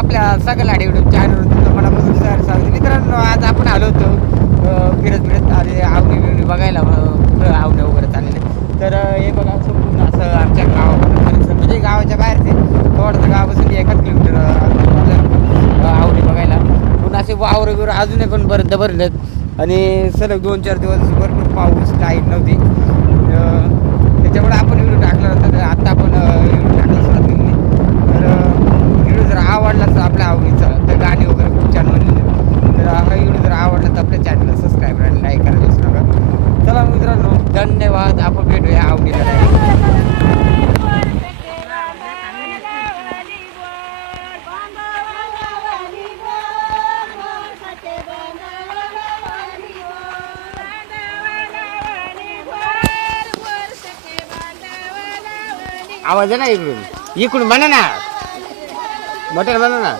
आपल्या सगळं लाडी युट्यूब चॅनलवर तुमचं मनापासून स्वागत. मित्रांनो, आज आपण आलो होतो फिरत आणि आवणी बिवणी बघायला कुठं आवण्या वगैरे चाललेले. तर हे बघा संपूर्ण असं आमच्या गावापर्यंत म्हणजे गावाच्या बाहेरचे थोडंसं गावापासून 1 किलोमीटर आवणी बघायला. पुन्हा असे वावर बिवर अजूनही पण बरेच भरलेत आणि सलग 2-4 दिवस भरपूर पाऊस लाईट नव्हती. त्याच्यामुळे आपण व्हिडिओ टाकला होता. आत्ता आपण व्हिडिओ टाकला सुरुवात केली. तर व्हिडिओ जर आवडला तर आपल्या आवडीचा तर गाणी वगैरे खूप छान बनलेले. तर हा व्हिडिओ जर आवडला तर आपल्या चॅनलला सबस्क्राईब आणि लाईक करायला विसरू नका. चला मित्रांनो, धन्यवाद. आपण भेटूया आवडीला. आवाज आहे ना इकडून इकडून म्हणा ना, मोठ्याने म्हणा ना.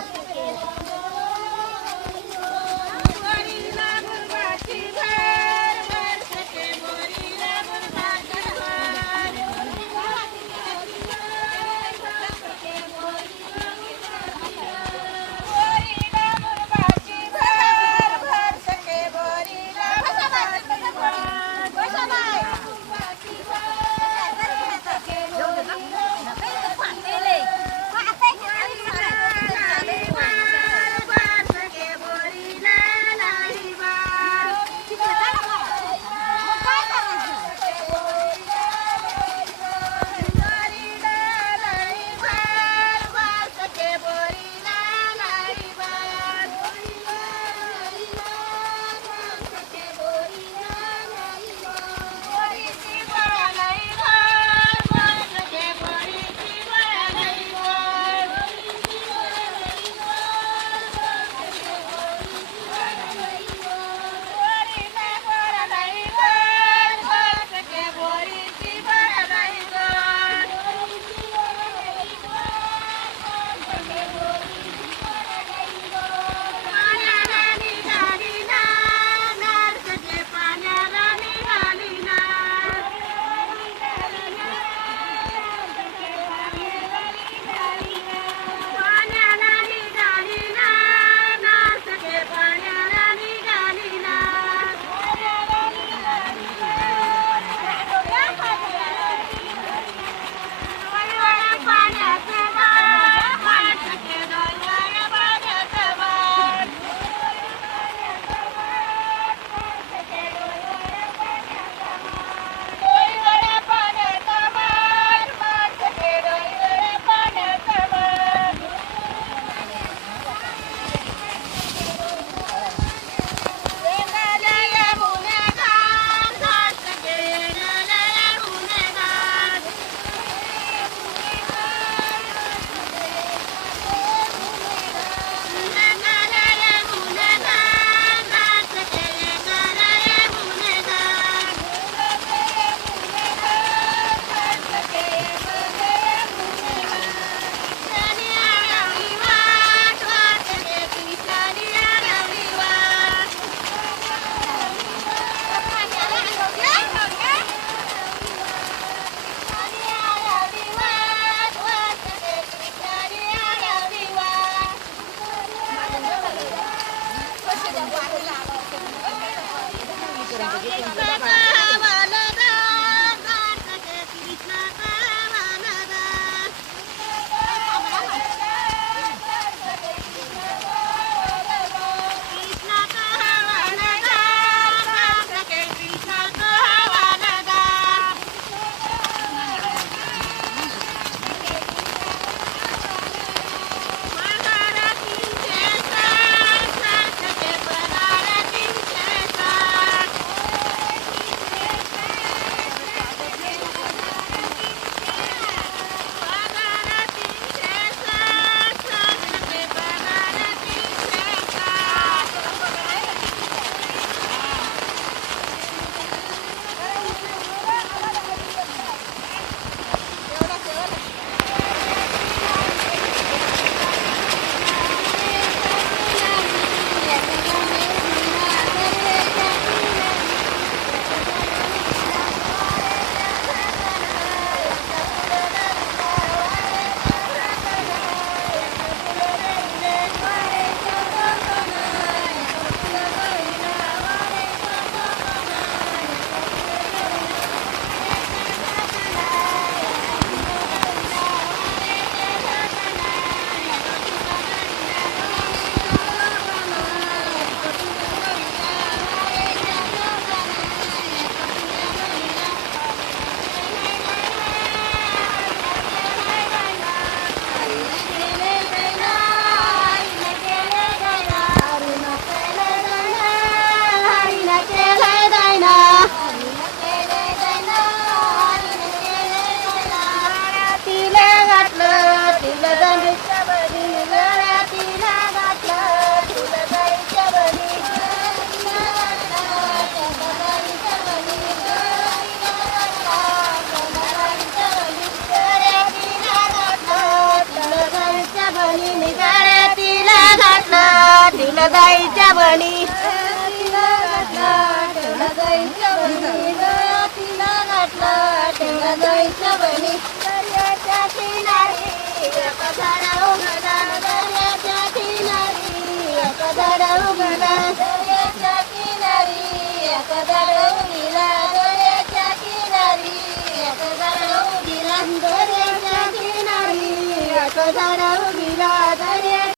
बहिणीने गळ्यात तिला घातलं ठेवलं जाईच्या बणी तिला घातलं ठेवलं जाईच्या बणी गळ्यात तिला घातलं ठेवलं जाईच्या बणी दर्याच्या किनारी एक झाड उगला दर्याच्या किनारी एक झाड उगला दर्याच्या किनारी एक झाड उगला दर्याच्या किनारी एक झाड उगला दर्याच्या किनारी एक झाड